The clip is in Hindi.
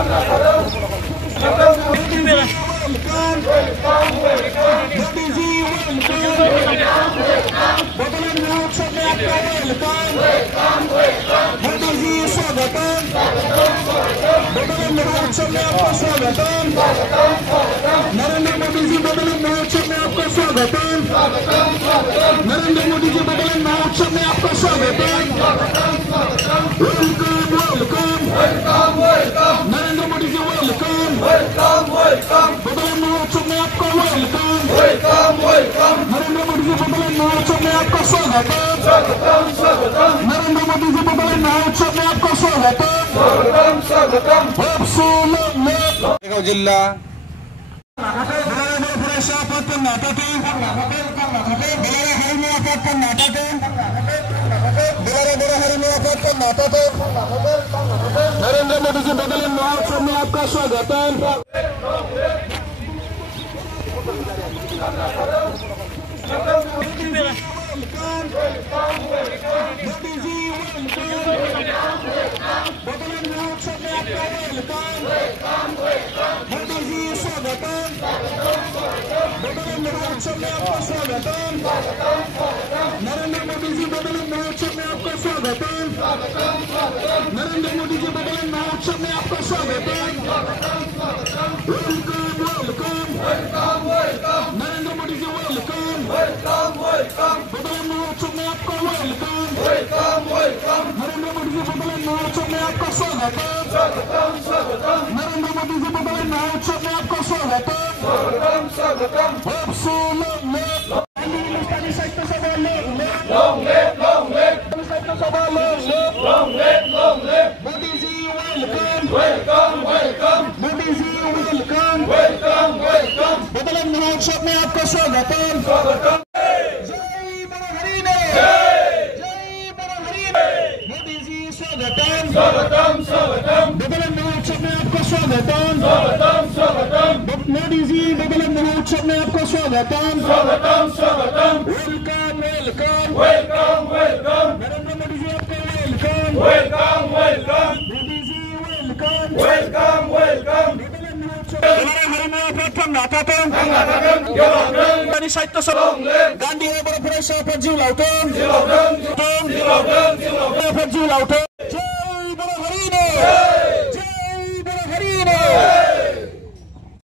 नरेंद्र मोदी जी बदलन महोत्सव में आपका स्वागतम। नरेंद्र मोदी जी बदलन महोत्सव में आपका स्वागतम। Welcome welcome welcome. Narendra Modi ji welcome welcome welcome. बदलन महोत्सव में आपका welcome welcome welcome. Narendra Modi ji बदलन महोत्सव में आपका स्वागतम स्वागतम स्वागतम। नरेंद्र मोदी जी बदलन महोत्सव में आपका स्वागतम स्वागतम स्वागतम। जिल्हा नरेंद्र मोदी जी बदलन महोत्सव में आपका स्वागतम। नरेंद्र मोदी जी बदलन महोत्सव में आपका स्वागतम। नरेंद्र मोदी जी बदलन महोत्सव में आपका स्वागतम। Welcome welcome welcome welcome. Narendra Modi ji welcome welcome welcome. बदलन महोत्सव में आपका welcome welcome welcome. Narendra Modi ji बदलन महोत्सव में आपका स्वागतम स्वागतम स्वागतम। नरेंद्र मोदी जी बदलन महोत्सव में आपका स्वागतम स्वागतम स्वागतम। Modi ji welcome welcome welcome. Modi ji welcome welcome welcome. बदलन महोत्सव में आपका स्वागतम स्वागतम। जय बड़हरी ने जय बड़हरी ने। मोदी जी स्वागतम स्वागतम स्वागतम। बदलन महोत्सव में आपका स्वागतम स्वागतम स्वागतम। मोदी जी बदलन महोत्सव में आपका स्वागतम स्वागतम स्वागतम। Welcome welcome welcome welcome. Narendra Modi ji आपका welcome welcome welcome. Modi ji welcome welcome welcome. साहित्य सभा गांधी सभापत जीव लावतो जीव लावतो। जय बड़हरी ने जय बड़हरी ने।